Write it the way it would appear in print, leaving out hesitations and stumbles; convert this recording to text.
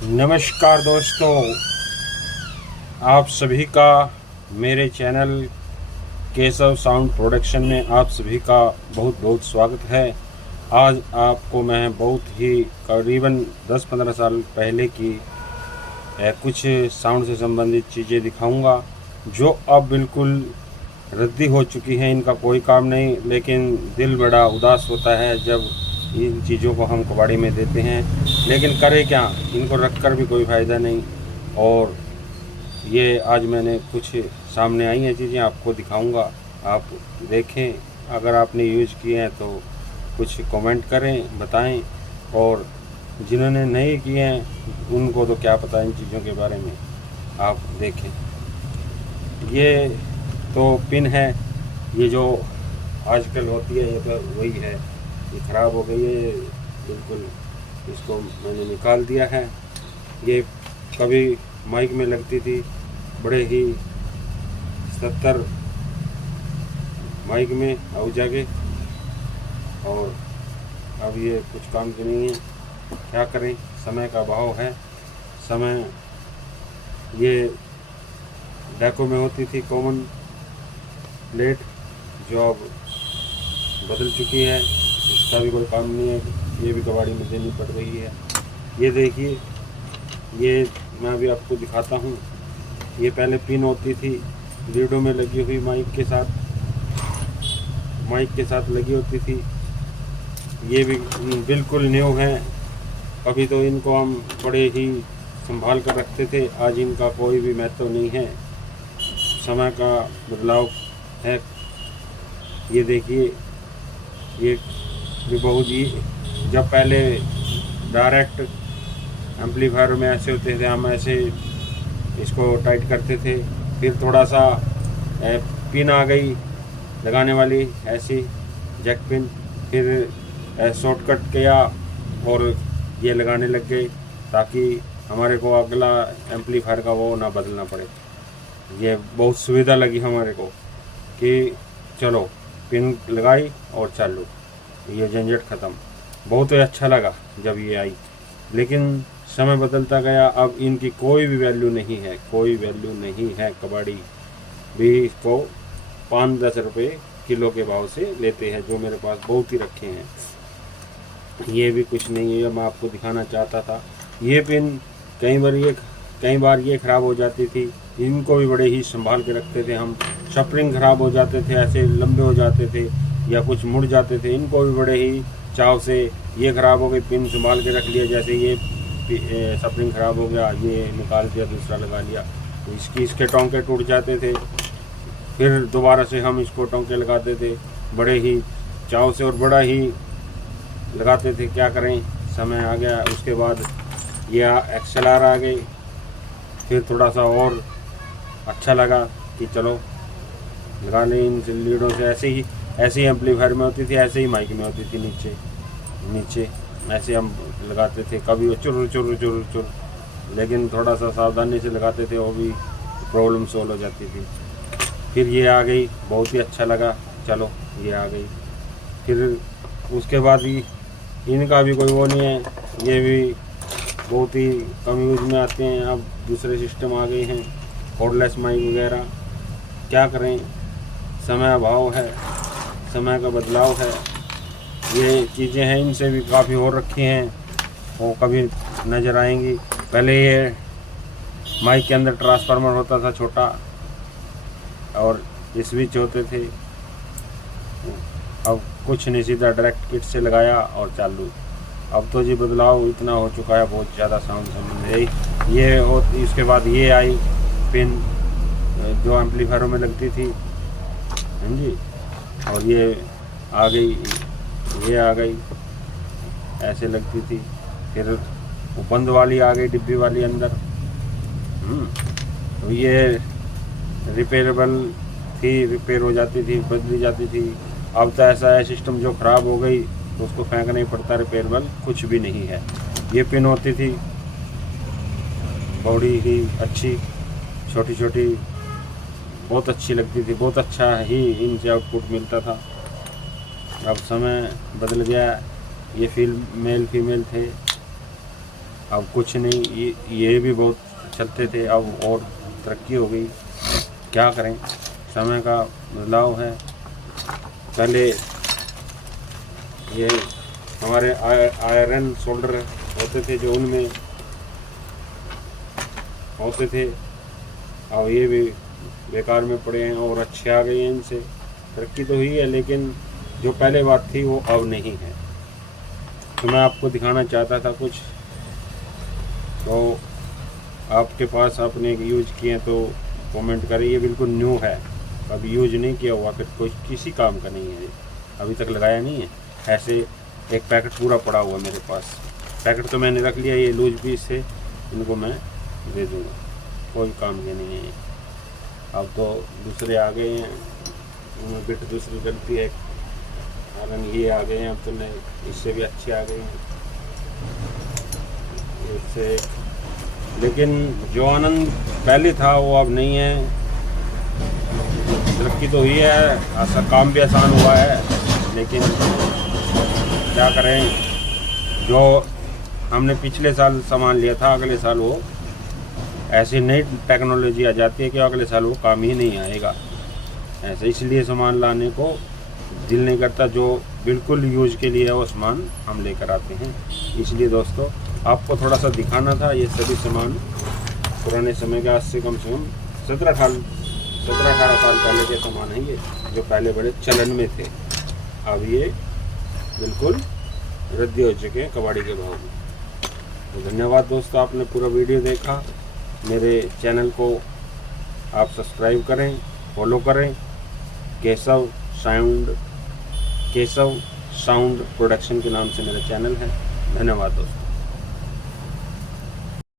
नमस्कार दोस्तों, आप सभी का मेरे चैनल केशव साउंड प्रोडक्शन में आप सभी का बहुत बहुत स्वागत है। आज आपको मैं बहुत ही करीबन 10-15 साल पहले की कुछ साउंड से संबंधित चीज़ें दिखाऊंगा जो अब बिल्कुल रद्दी हो चुकी हैं। इनका कोई काम नहीं, लेकिन दिल बड़ा उदास होता है जब इन चीज़ों को हम कबाड़ी में देते हैं। लेकिन करें क्या, इनको रख कर भी कोई फ़ायदा नहीं। और ये आज मैंने कुछ सामने आई हैं चीज़ें, आपको दिखाऊंगा, आप देखें। अगर आपने यूज़ किए हैं तो कुछ कमेंट करें, बताएं। और जिन्होंने नहीं किए हैं उनको तो क्या पता इन चीज़ों के बारे में, आप देखें। ये तो पिन है, ये जो आजकल होती है ये तो वही है। ये ख़राब हो गई है बिल्कुल, इसको मैंने निकाल दिया है। ये कभी माइक में लगती थी, बड़े ही 70 माइक में आउ जाके, और अब ये कुछ काम की नहीं है। क्या करें, समय का अभाव है। समय ये डैको में होती थी कॉमन प्लेट, जो अब बदल चुकी है, इसका भी कोई काम नहीं है। ये भी कबाड़ी में देनी पड़ रही है। ये देखिए, ये मैं अभी आपको दिखाता हूँ। ये पहले पिन होती थी रीडो में लगी हुई, माइक के साथ लगी होती थी। ये भी बिल्कुल न्यू है। अभी तो इनको हम बड़े ही संभाल कर रखते थे, आज इनका कोई भी महत्व नहीं है। समय का बदलाव है। ये देखिए, ये भी बहुत ही, जब पहले डायरेक्ट एम्पलीफायर में ऐसे होते थे, हम ऐसे इसको टाइट करते थे। फिर थोड़ा सा पिन आ गई लगाने वाली, ऐसी जैक पिन। फिर शॉर्टकट किया और ये लगाने लग गए, ताकि हमारे को अगला एम्पलीफायर का वो ना बदलना पड़े। ये बहुत सुविधा लगी हमारे को कि चलो पिन लगाई और चालू, ये झंझट ख़त्म। बहुत ही अच्छा लगा जब ये आई। लेकिन समय बदलता गया, अब इनकी कोई भी वैल्यू नहीं है, कोई वैल्यू नहीं है। कबाड़ी भी इसको 5-10 रुपये किलो के भाव से लेते हैं, जो मेरे पास बहुत ही रखे हैं। ये भी कुछ नहीं है, मैं आपको दिखाना चाहता था। ये पिन कई बार ये ख़राब हो जाती थी, इनको भी बड़े ही संभाल के रखते थे हम। स्प्रिंग ख़राब हो जाते थे, ऐसे लंबे हो जाते थे या कुछ मुड़ जाते थे, इनको भी बड़े ही चाव से, ये ख़राब हो गई पिन संभाल के रख लिया। जैसे ये स्प्रिंग ख़राब हो गया, ये निकाल दिया, दूसरा लगा लिया। तो इसके टोंके टूट जाते थे, फिर दोबारा से हम इसको टोंके लगाते थे बड़े ही चाव से, और बड़ा ही लगाते थे। क्या करें, समय आ गया। उसके बाद ये XLR आ गई, फिर थोड़ा सा और अच्छा लगा कि चलो लगा लें इन लीडों से। ऐसे ही एम्पलीफायर में होती थी, ऐसे ही माइक में होती थी, नीचे ऐसे हम लगाते थे। कभी चुर चुर चुर चुर, लेकिन थोड़ा सा सावधानी से लगाते थे, वो भी प्रॉब्लम सोल्व हो जाती थी। फिर ये आ गई, बहुत ही अच्छा लगा, चलो ये आ गई। फिर उसके बाद ही इनका भी कोई वो नहीं है, ये भी बहुत ही कम यूज में आते हैं। अब दूसरे सिस्टम आ गए हैं, कॉर्डलेस माइक वगैरह। क्या करें, समय अभाव है, समय का बदलाव है। ये चीज़ें हैं, इनसे भी काफ़ी और रखी हैं, वो कभी नज़र आएंगी। पहले ये माइक के अंदर ट्रांसफार्मर होता था छोटा, और स्विच होते थे। अब कुछ नहीं, सीधा डायरेक्ट किट से लगाया और चालू। अब तो जी बदलाव इतना हो चुका है, बहुत ज़्यादा साउंड संबंध ये हो। इसके बाद ये आई पिन जो एम्पलीफायरों में लगती थी, हाँ जी, और ये आ गई, ये आ गई, ऐसे लगती थी। फिर वो बंद वाली आ गई, डिब्बी वाली अंदर। तो ये रिपेयरेबल थी, रिपेयर हो जाती थी, बदली जाती थी। अब तो ऐसा है सिस्टम, जो ख़राब हो गई तो उसको फेंकना ही पड़ता, रिपेयरेबल कुछ भी नहीं है। ये पिन होती थी बड़ी ही अच्छी, छोटी छोटी, बहुत अच्छी लगती थी, बहुत अच्छा ही इनसे आउटपुट मिलता था। अब समय बदल गया, ये मेल फीमेल थे, अब कुछ नहीं, ये भी बहुत चलते थे, अब और तरक्की हो गई। क्या करें, समय का बदलाव है। पहले ये हमारे आयरन सोल्डर होते थे जो उनमें होते थे, अब ये भी बेकार में पड़े हैं और अच्छे आ गए हैं। इनसे तरक्की तो हुई है, लेकिन जो पहले बात थी वो अब नहीं है। तो मैं आपको दिखाना चाहता था कुछ, तो आपके पास आपने यूज किए तो कमेंट करें। ये बिल्कुल न्यू है, अभी यूज नहीं किया हुआ, फिर कोई किसी काम का नहीं है, अभी तक लगाया नहीं है। ऐसे एक पैकेट पूरा पड़ा हुआ मेरे पास, पैकेट तो मैंने रख लिया, ये लूज पीस से इनको मैं दे दूँगा, कोई काम के नहीं है। अब तो दूसरे आ गए हैं, उनमें बिट दूसरी गलती है, कारण ये आ गए हैं, अब तो नए इससे भी अच्छे आ गए हैं इससे। लेकिन जो आनंद पहले था वो अब नहीं है। तरक्की तो हुई है, ऐसा काम भी आसान हुआ है, लेकिन क्या करें, जो हमने पिछले साल सामान लिया था अगले साल वो ऐसी नई टेक्नोलॉजी आ जाती है कि अगले साल वो काम ही नहीं आएगा। ऐसे इसलिए सामान लाने को दिल नहीं करता, जो बिल्कुल यूज के लिए है वो सामान हम लेकर आते हैं। इसलिए दोस्तों आपको थोड़ा सा दिखाना था, ये सभी सामान पुराने समय के, आज से कम से कम 17-18 साल पहले के सामान हैं ये, जो पहले बड़े चलन में थे। अब ये बिल्कुल रद्दी हो चुके हैं कबाड़ी के भाव में। तो धन्यवाद दोस्तों, आपने पूरा वीडियो देखा। मेरे चैनल को आप सब्सक्राइब करें, फॉलो करें। केशव साउंड प्रोडक्शन के नाम से मेरा चैनल है। धन्यवाद दोस्तों।